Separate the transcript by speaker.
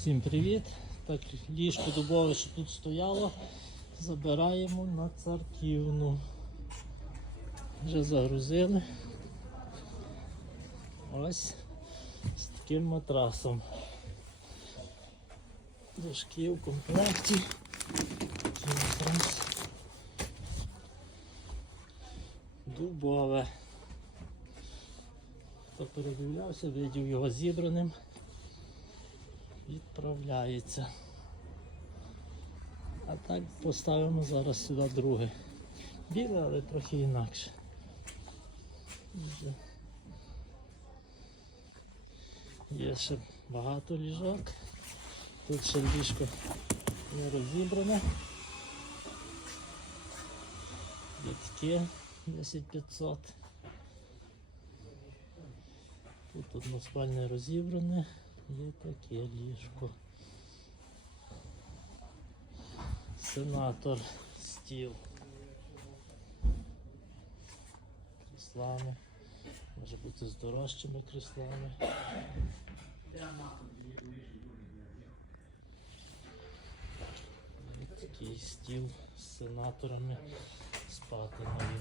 Speaker 1: Всім привіт! Так, ліжко дубове, що тут стояло, забираємо на царківну. Вже загрузили. Ось з таким матрасом. Дошки в комплекті. Дубове. Хто передивлявся, видів його зібраним відправляється. А так поставимо зараз сюди друге. Біле, але трохи інакше. Є ще багато ліжок. Тут ще ліжко не розібране. Таке 10500. Тут односпальне розібране. Є таке ліжко. Сенатор стіл. Кріслами. Може бути з дорожчими кріслами. Такий стіл з сенаторами з патиною.